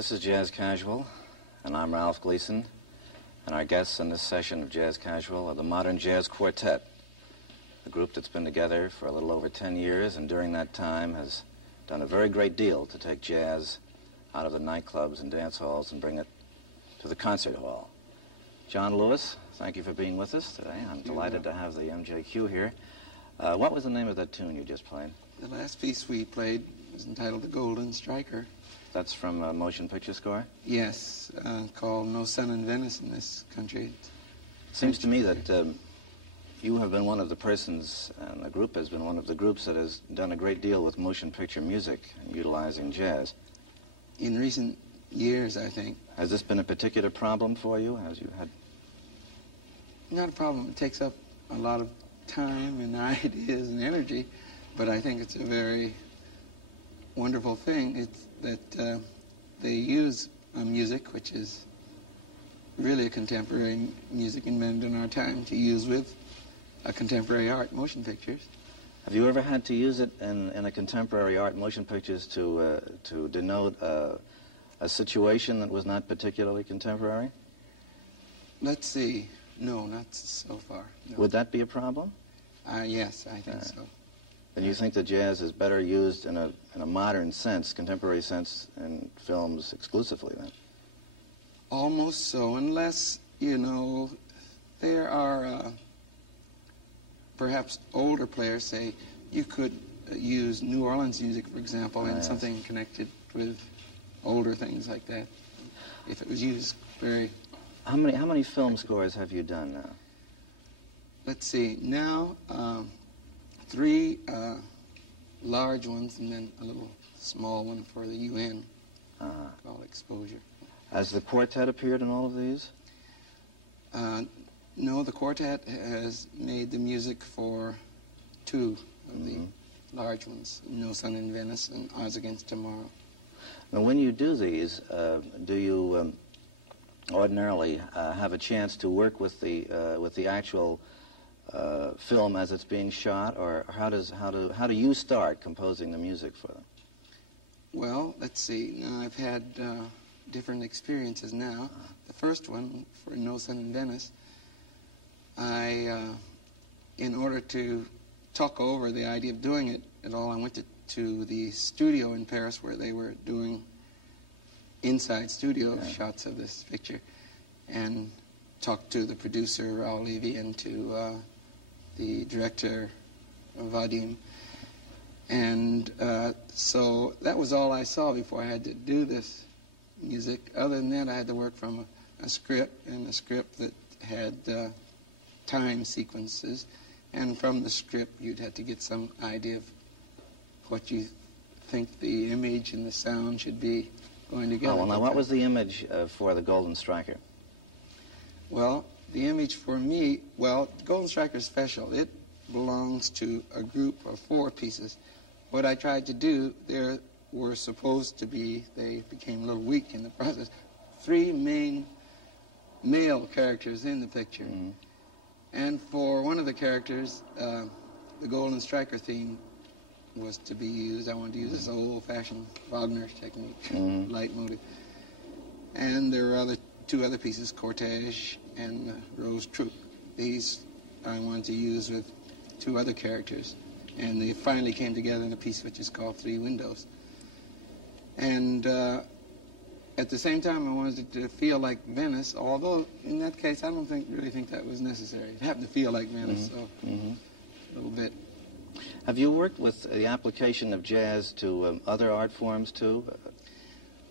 This is Jazz Casual, and I'm Ralph Gleason, and our guests in this session of Jazz Casual are the Modern Jazz Quartet, a group that's been together for a little over 10 years, and during that time has done a very great deal to take jazz out of the nightclubs and dance halls and bring it to the concert hall. John Lewis, thank you for being with us today. I'm delighted to have the MJQ here. What was the name of that tune you just played? The last piece we played was entitled The Golden Striker. That's from a motion picture score? Yes, called No Sun in Venice in this country. It seems to me that you have been one of the persons, and the group has been one of the groups that has done a great deal with motion picture music and utilizing jazz. In recent years, I think. Has this been a particular problem for you? Has you had... Not a problem. It takes up a lot of time and ideas and energy, but I think it's a very wonderful thing. It's that they use music, which is really a contemporary music invented in our time, to use with a contemporary art, motion pictures. Have you ever had to use it in a contemporary art, motion pictures, to denote a situation that was not particularly contemporary? Let's see. No, not so far. No. Would that be a problem? Yes, I think so. And you think that jazz is better used in a modern sense, contemporary sense, in films exclusively, then? Almost so, unless, you know, there are perhaps older players, say, you could use New Orleans music, for example, in something connected with older things like that, if it was used very... How many film scores have you done now? Let's see, now 3 large ones and then a little small one for the UN called Exposure. Has the quartet appeared in all of these? No, the quartet has made the music for 2 of the large ones, No Sun in Venice and Ours Against Tomorrow. Now, when you do these, do you ordinarily have a chance to work with the actual film as it's being shot, or how do you start composing the music for them? Well, let's see. Now I've had different experiences now. The first one for No Sun in Venice, in order to talk over the idea of doing it at all, I went to the studio in Paris where they were doing inside studio shots of this picture, and talked to the producer, Raoul Levy, and to the director, Vadim. And so that was all I saw before I had to do this music. Other than that, I had to work from a script, and a script that had time sequences. And from the script, you'd have to get some idea of what you think the image and the sound should be going together. Oh, well, now, what was the image for the Golden Striker? Well, the image for me, well, Golden Striker is special. It belongs to a group of 4 pieces. What I tried to do, there were supposed to be, they became a little weak in the process, 3 main male characters in the picture. And for one of the characters, the Golden Striker theme was to be used. I wanted to use this old-fashioned Wagner technique, leitmotif. And there were 2 other pieces, Cortege and Rose Troupe. These I wanted to use with 2 other characters. And they finally came together in a piece which is called 3 Windows. And at the same time, I wanted it to feel like Venice, although in that case, I don't really think that was necessary. It happened to feel like Venice, so a little bit. Have you worked with the application of jazz to other art forms, too?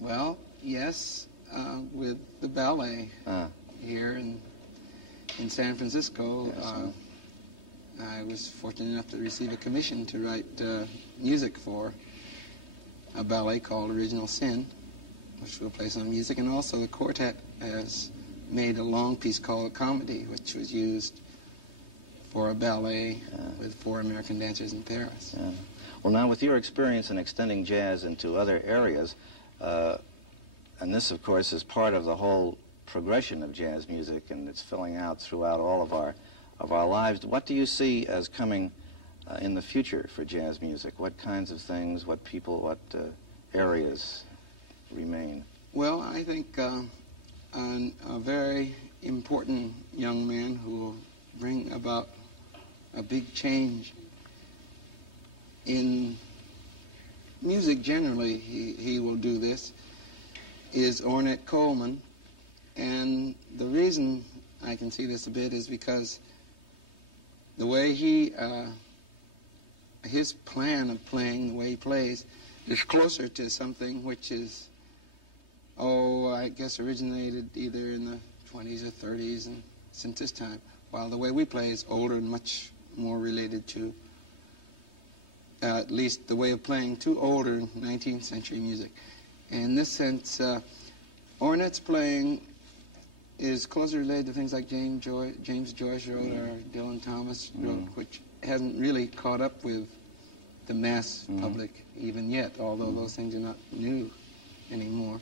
Well, yes, with the ballet here in San Francisco. I was fortunate enough to receive a commission to write music for a ballet called Original Sin, which will play some music. And also the quartet has made a long piece called Comedy, which was used for a ballet with 4 American dancers in Paris. Well, now, with your experience in extending jazz into other areas, and this, of course, is part of the whole progression of jazz music, and it's filling out throughout all of our lives, what do you see as coming in the future for jazz music? What kinds of things, what people, what areas remain? Well, I think a very important young man who will bring about a big change in music generally, he will do this, is Ornette Coleman. And the reason I can see this a bit is because the way his plan of playing, the way he plays, is closer to something which is, I guess originated either in the 20s or 30s and since this time, while the way we play is older and much more related to, at least the way of playing to older 19th century music. In this sense, Ornette's playing is closer related to things like James Joyce wrote or Dylan Thomas wrote, which hasn't really caught up with the mass public even yet, although those things are not new anymore.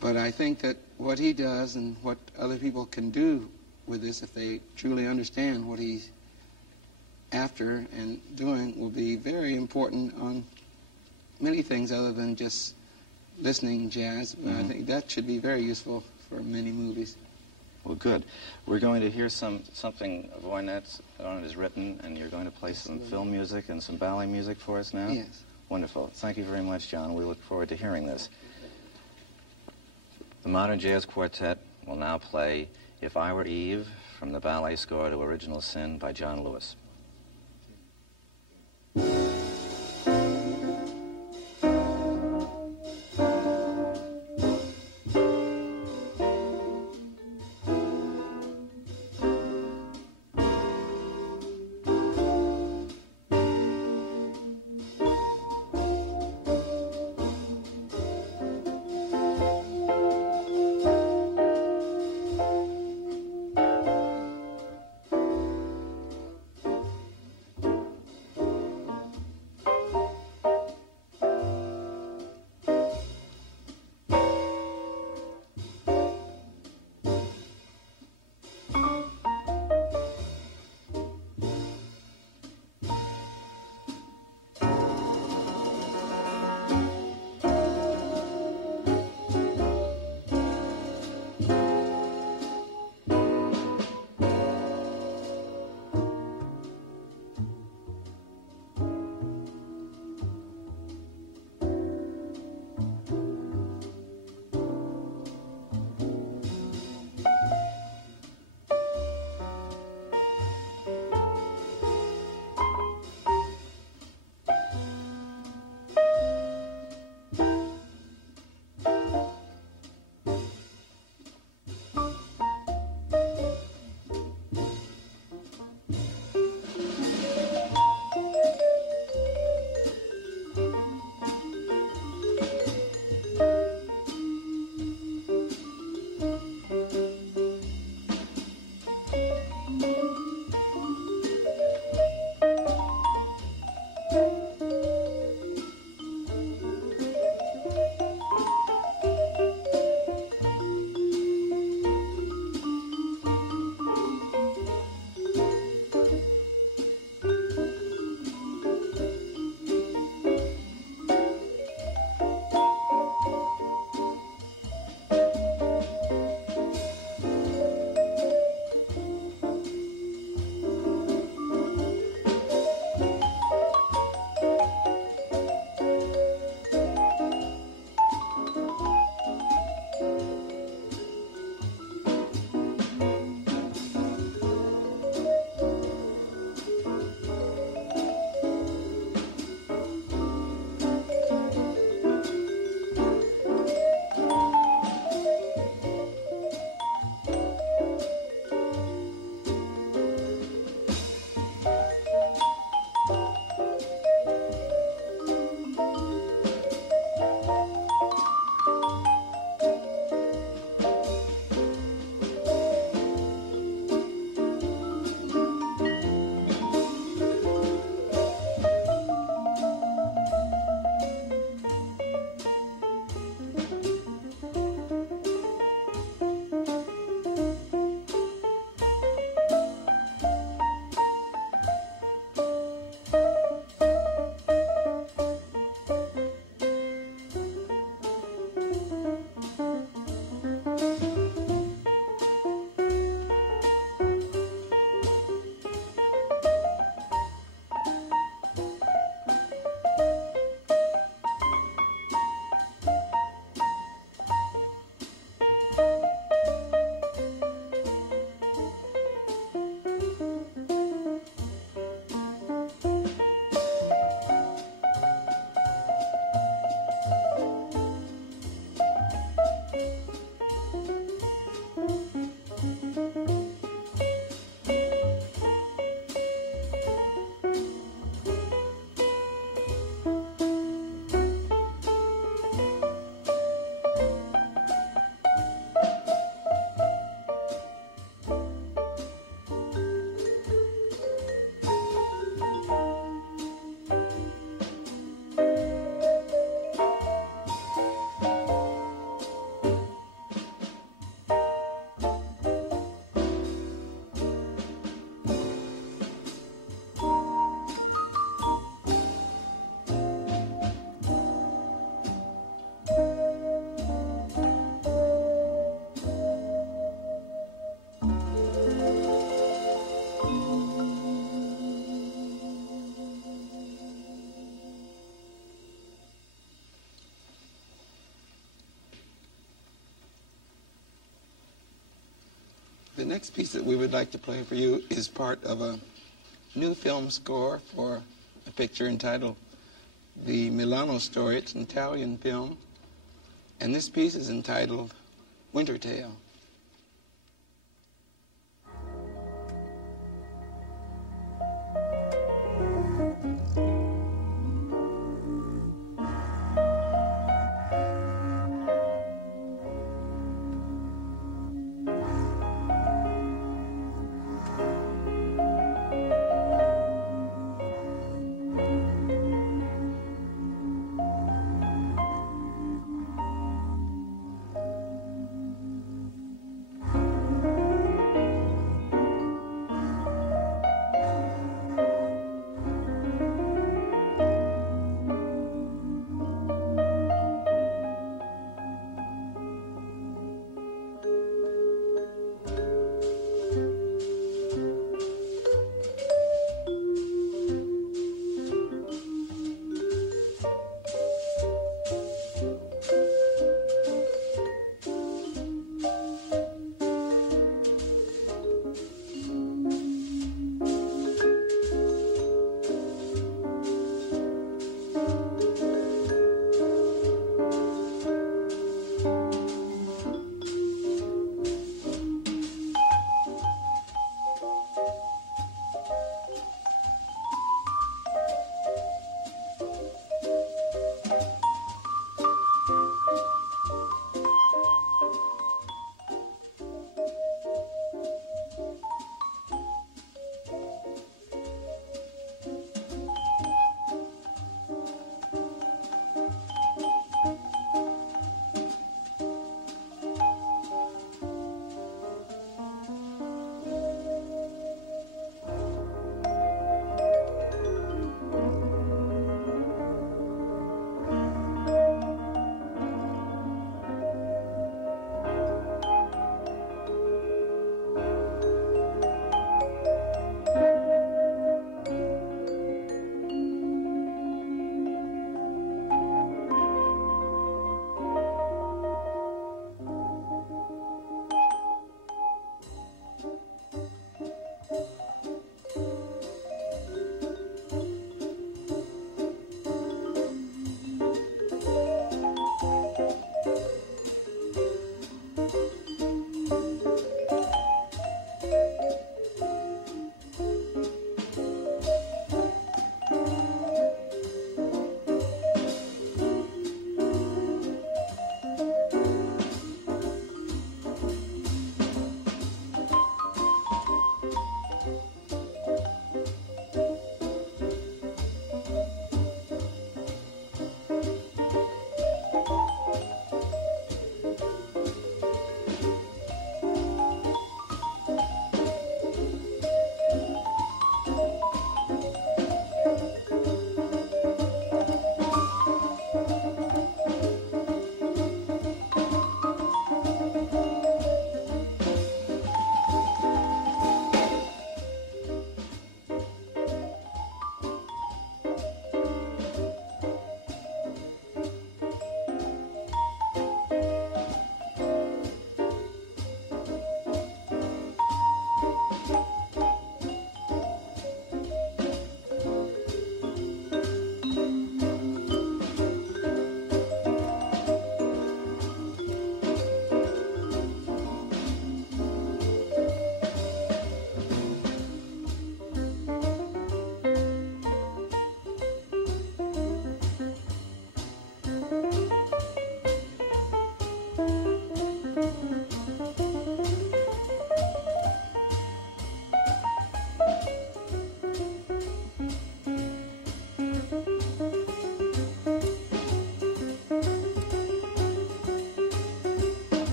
But I think that what he does and what other people can do with this, if they truly understand what he's after and doing, will be very important on many things other than just listening jazz. But I think that should be very useful for many movies. Well, good. We're going to hear something of Ornette's that Ornette has written, and you're going to play some film music and some ballet music for us now? Yes. Wonderful. Thank you very much, John. We look forward to hearing this. The Modern Jazz Quartet will now play If I Were Eve from the ballet score to Original Sin by John Lewis. The next piece that we would like to play for you is part of a new film score for a picture entitled The Milano Story. It's an Italian film, and this piece is entitled Winter Tale.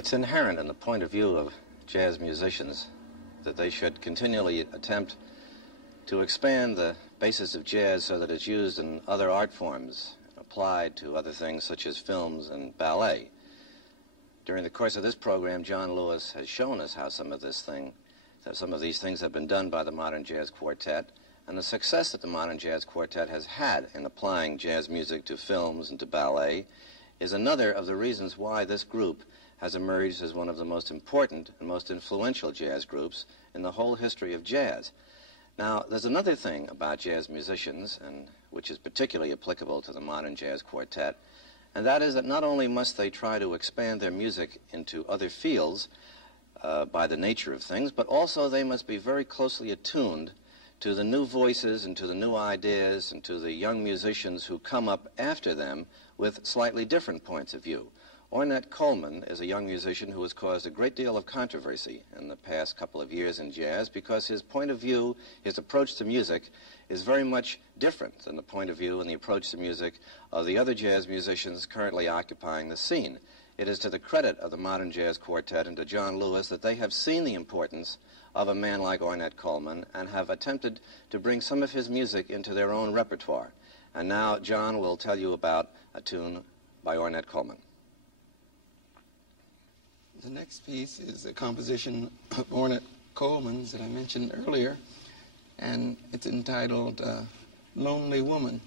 It's inherent in the point of view of jazz musicians that they should continually attempt to expand the basis of jazz so that it's used in other art forms, applied to other things such as films and ballet. During the course of this program, John Lewis has shown us how some of these things have been done by the Modern Jazz Quartet, and the success that the Modern Jazz Quartet has had in applying jazz music to films and to ballet is another of the reasons why this group has emerged as one of the most important and most influential jazz groups in the whole history of jazz. Now, there's another thing about jazz musicians, and which is particularly applicable to the Modern Jazz Quartet, and that is that not only must they try to expand their music into other fields by the nature of things, but also they must be very closely attuned to the new voices and to the new ideas and to the young musicians who come up after them with slightly different points of view. Ornette Coleman is a young musician who has caused a great deal of controversy in the past couple of years in jazz because his point of view, his approach to music, is very much different than the point of view and the approach to music of the other jazz musicians currently occupying the scene. It is to the credit of the Modern Jazz Quartet and to John Lewis that they have seen the importance of a man like Ornette Coleman and have attempted to bring some of his music into their own repertoire. And now John will tell you about a tune by Ornette Coleman. The next piece is a composition of Ornette Coleman's that I mentioned earlier, and it's entitled Lonely Woman.